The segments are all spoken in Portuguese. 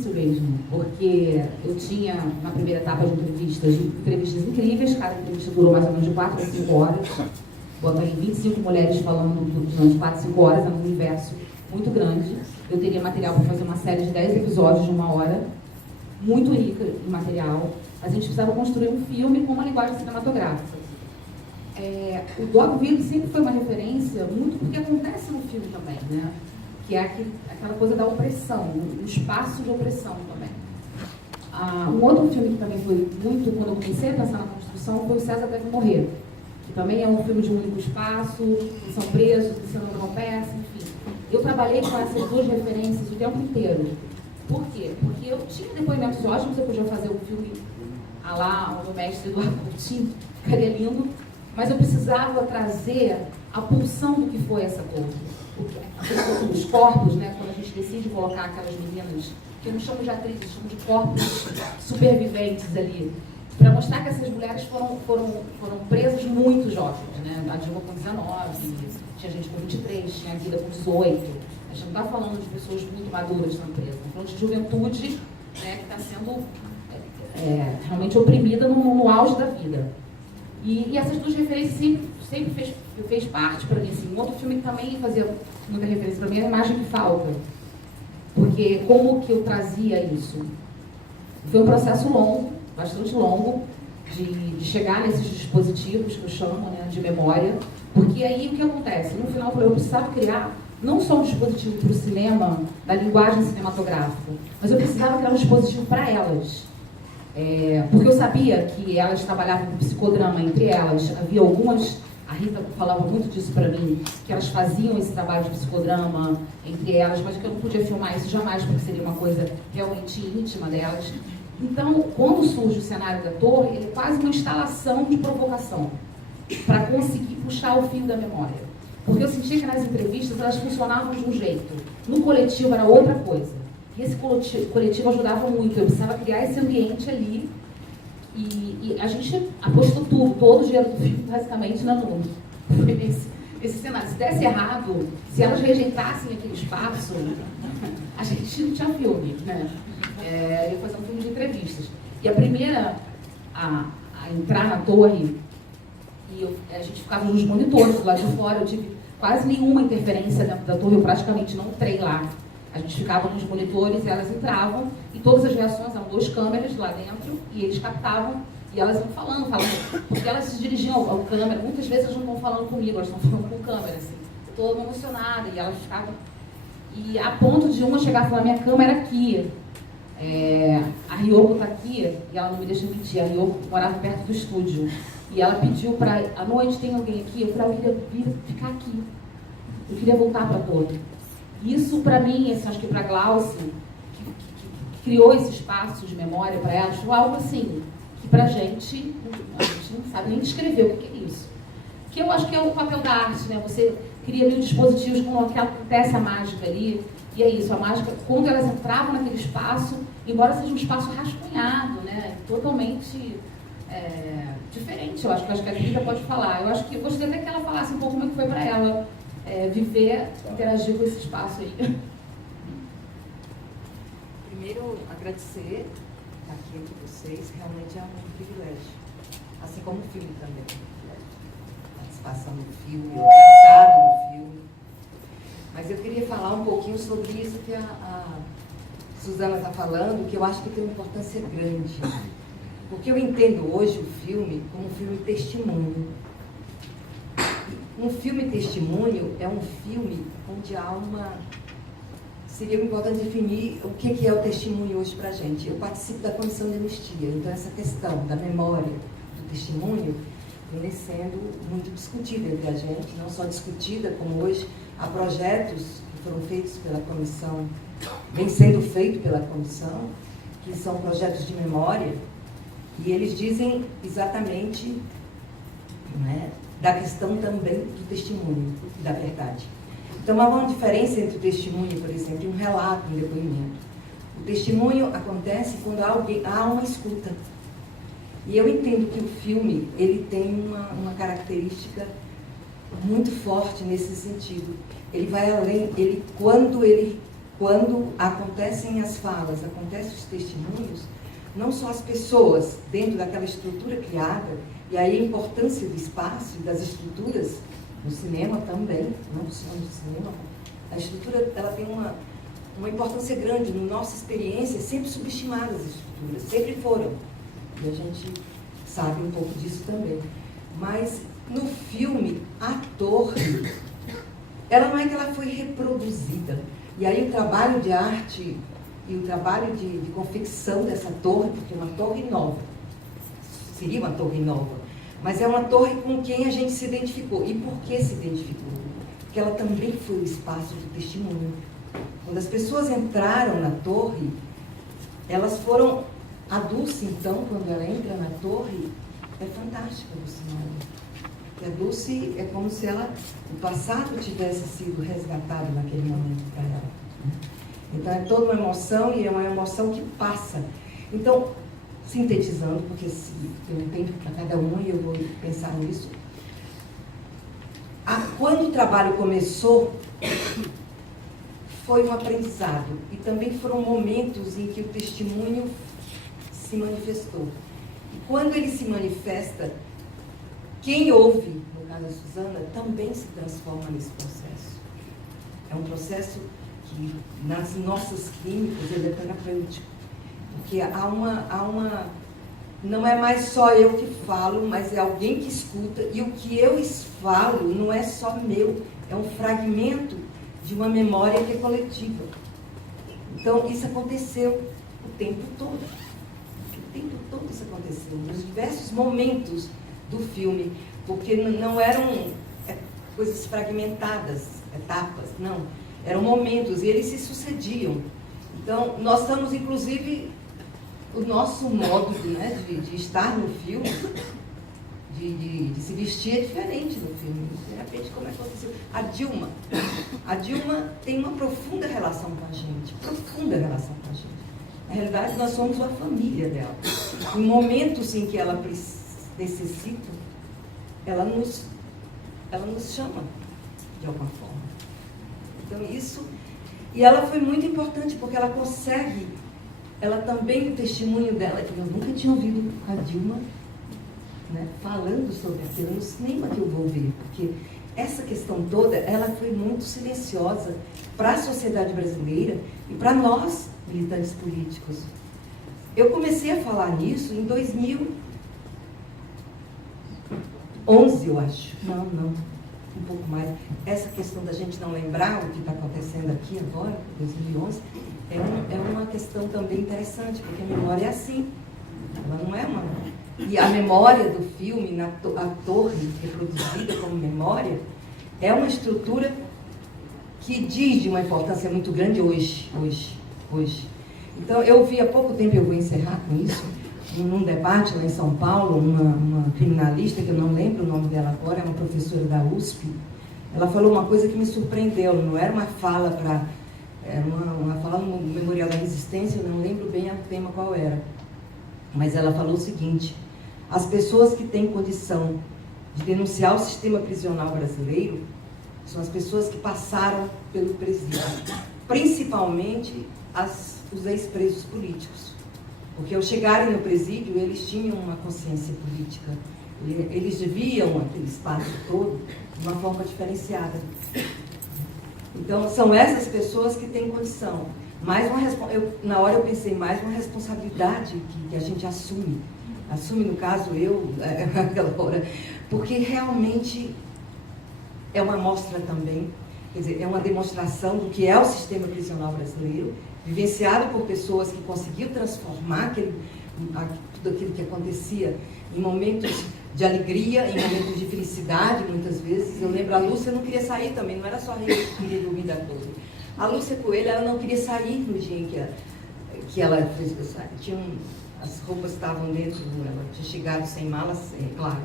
Isso mesmo, porque eu tinha, na primeira etapa de entrevistas incríveis, cada entrevista durou mais ou menos de 4 a 5 horas. Botei 25 mulheres falando durante 4 a 5 horas, é um universo muito grande. Eu teria material para fazer uma série de 10 episódios de 1 hora, muito rica em material. A gente precisava construir um filme com uma linguagem cinematográfica. O Dogville sempre foi uma referência, muito porque acontece no filme também, né? Que é aquela coisa da opressão, o espaço de opressão também. Um outro filme que também foi muito, quando eu comecei a pensar na construção, foi O César Deve Morrer, que também é um filme de um único espaço, eles são presos, eles não tropeçam, enfim. Eu trabalhei com essas duas referências o tempo inteiro. Por quê? Porque eu tinha depoimentos ótimos, eu podia fazer um filme lá, o meu mestre Eduardo Coutinho, ficaria lindo, mas eu precisava trazer a pulsão do que foi essa coisa. Os corpos, né, quando a gente decide colocar aquelas meninas, que eu não chamo de atrizes, eu chamo de corpos superviventes ali, para mostrar que essas mulheres foram presas muito jovens, né? A Dilma com 19, tinha gente com 23, tinha a Guida com 18. A gente não está falando de pessoas muito maduras na empresa, estamos falando de juventude, né, que está sendo realmente oprimida no auge da vida. E essas duas referências sempre fez parte para mim. Assim, um outro filme que também fazia muita referência para mim é A Imagem que Falta. Porque como que eu trazia isso? Foi um processo longo, bastante longo, de chegar nesses dispositivos que eu chamo, né, de memória. Porque aí o que acontece? No final eu precisava criar não só um dispositivo para o cinema, da linguagem cinematográfica, mas eu precisava criar um dispositivo para elas. Porque eu sabia que elas trabalhavam com psicodrama, entre elas havia algumas, a Rita falava muito disso para mim, que elas faziam esse trabalho de psicodrama entre elas, mas que eu não podia filmar isso jamais, porque seria uma coisa realmente íntima delas. Então, quando surge o cenário da torre, ele é quase uma instalação de provocação, para conseguir puxar o fio da memória. Porque eu sentia que nas entrevistas elas funcionavam de um jeito, no coletivo era outra coisa. E esse coletivo ajudava muito, eu precisava criar esse ambiente ali e a gente apostou tudo, todo o dinheiro do filme, basicamente, na Numi. Esse cenário, se desse errado, se elas rejeitassem aquele espaço, a gente não tinha filme, né? Ia fazer um filme de entrevistas. E a primeira a entrar na torre, a gente ficava nos monitores do lado de fora, eu tive quase nenhuma interferência dentro da torre, eu praticamente não entrei lá. A gente ficava nos monitores e elas entravam, e todas as reações eram 2 câmeras lá dentro, e eles captavam, e elas iam falando, porque elas se dirigiam ao câmera, muitas vezes elas não estão falando comigo, elas estão falando com o câmera, assim, toda emocionada, e elas ficavam, e a ponto de uma chegar e falar, minha câmera aqui, a Ryoko está aqui, e ela não me deixa mentir, a Ryoko morava perto do estúdio, e ela pediu para, à noite tem alguém aqui, eu falei, eu queria ficar aqui, eu queria voltar para a torre. Isso, para mim, acho que para a Glauce, que criou esse espaço de memória para ela, foi algo assim, que para a gente não sabe nem descrever o que é isso. Que eu acho que é o papel da arte, né? Você cria ali dispositivos com que acontece a mágica ali, e é isso, a mágica, quando elas entravam naquele espaço, embora seja um espaço rascunhado, né? Totalmente diferente, eu acho que a Rita pode falar. Eu gostaria até que ela falasse um pouco como é que foi para ela viver, interagir com esse espaço aí. Primeiro, agradecer estar aqui entre vocês, realmente é um privilégio. Assim como o filme também. A participação no filme, o pensado no filme. Mas eu queria falar um pouquinho sobre isso que a Suzana está falando, que eu acho que tem uma importância grande. Porque eu entendo hoje o filme como um filme testemunho. Um filme testemunho é um filme onde há uma... Seria importante definir o que é o testemunho hoje para a gente. Eu participo da Comissão de Anistia, então essa questão da memória do testemunho vem sendo muito discutida entre a gente, não só discutida, como hoje há projetos que foram feitos pela Comissão, vem sendo feito pela Comissão, que são projetos de memória, e eles dizem exatamente, né, da questão também do testemunho e da verdade. Então, há uma diferença entre o testemunho, por exemplo, e um relato, um depoimento. O testemunho acontece quando há uma escuta. E eu entendo que o filme ele tem uma característica muito forte nesse sentido. Ele vai além, quando ele quando acontecem as falas, acontecem os testemunhos, não só as pessoas dentro daquela estrutura criada, e aí a importância do espaço e das estruturas, no cinema também, não só no cinema, a estrutura ela tem uma importância grande. Na nossa experiência, sempre subestimadas as estruturas, sempre foram. E a gente sabe um pouco disso também. Mas no filme, a torre, ela não é que ela foi reproduzida. E aí o trabalho de arte e o trabalho de confecção dessa torre, porque é uma torre nova, seria uma torre nova, mas é uma torre com quem a gente se identificou. E por que se identificou? Porque ela também foi o espaço do testemunho. Quando as pessoas entraram na torre, elas foram... A Dulce, então, quando ela entra na torre, é fantástica, Luciana. A Dulce é como se o passado tivesse sido resgatado naquele momento para ela. Então, é toda uma emoção e é uma emoção que passa. Então, sintetizando, porque eu não tenho para cada um e eu vou pensar nisso. Quando o trabalho começou, foi um aprendizado. E também foram momentos em que o testemunho se manifestou. E quando ele se manifesta, quem ouve, no caso da Suzana, também se transforma nesse processo. É um processo que, nas nossas clínicas, ele é terapêutico. Porque não é mais só eu que falo, mas é alguém que escuta, e o que eu falo não é só meu, é um fragmento de uma memória que é coletiva. Então, isso aconteceu o tempo todo. O tempo todo isso aconteceu, nos diversos momentos do filme, porque não eram coisas fragmentadas, etapas, não. Eram momentos, e eles se sucediam. Então, nós estamos, inclusive, o nosso modo de estar no filme, de se vestir é diferente no filme. De repente, como é que aconteceu? A Dilma tem uma profunda relação com a gente, profunda relação com a gente. Na realidade, nós somos uma família dela. Em momentos em que ela necessita, ela nos chama, de alguma forma. Então, isso... E ela foi muito importante, porque ela consegue... Ela também, o testemunho dela, que eu nunca tinha ouvido a Dilma, falando sobre aquilo no cinema que eu vou ver, porque essa questão toda, ela foi muito silenciosa para a sociedade brasileira e para nós, militantes políticos. Eu comecei a falar nisso em 2011, eu acho. Não, um pouco mais. Essa questão da gente não lembrar o que está acontecendo aqui agora, 2011, é uma questão também interessante, porque a memória é assim. Ela não é uma... E a memória do filme, a torre reproduzida como memória, é uma estrutura que diz de uma importância muito grande hoje. Então, eu vi há pouco tempo, eu vou encerrar com isso, num debate lá em São Paulo, uma criminalista, que eu não lembro o nome dela agora, é uma professora da USP, ela falou uma coisa que me surpreendeu, não era uma fala para... Era uma fala no Memorial da Resistência, eu não lembro bem o tema qual era. Mas ela falou o seguinte: as pessoas que têm condição de denunciar o sistema prisional brasileiro são as pessoas que passaram pelo presídio, principalmente os ex-presos políticos. Porque ao chegarem no presídio, eles tinham uma consciência política. Eles viam aquele espaço todo de uma forma diferenciada. Então, são essas pessoas que têm condição. Na hora eu pensei, mais uma responsabilidade que a gente assume. Assume, no caso, eu, naquela hora, porque realmente é uma amostra também, quer dizer, é uma demonstração do que é o sistema prisional brasileiro, vivenciado por pessoas que conseguiram transformar tudo aquilo que acontecia em momentos de alegria, em momentos de felicidade, muitas vezes. Eu lembro, a Lúcia não queria sair também, não era só rir, queria dormir da torre. A Lúcia Coelho, ela não queria sair no dia em que ela fez pensar. As roupas estavam dentro, ela tinha chegado sem malas, claro,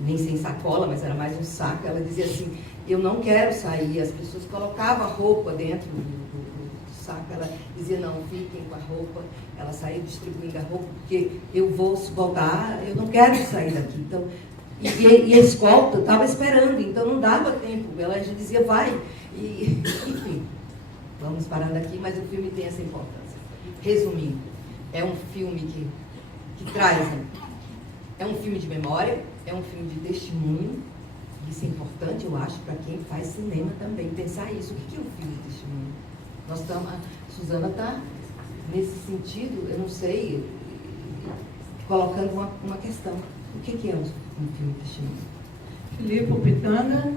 nem sem sacola, mas era mais um saco. Ela dizia assim, eu não quero sair. As pessoas colocavam a roupa dentro do saco. Ela dizia, não, fiquem com a roupa. Ela saía distribuindo a roupa, porque eu vou voltar, eu não quero sair daqui. Então, e a escolta estava esperando, então não dava tempo. Ela já dizia, vai. Enfim. vamos parando aqui, mas o filme tem essa importância. Resumindo, é um filme que traz, é um filme de memória, é um filme de testemunho. Isso é importante, eu acho, para quem faz cinema também, pensar isso. O que é um filme de testemunho? Nós estamos, a Suzana está, nesse sentido, eu não sei, colocando uma questão. O que é um filme de testemunho? Filipe Pitanga.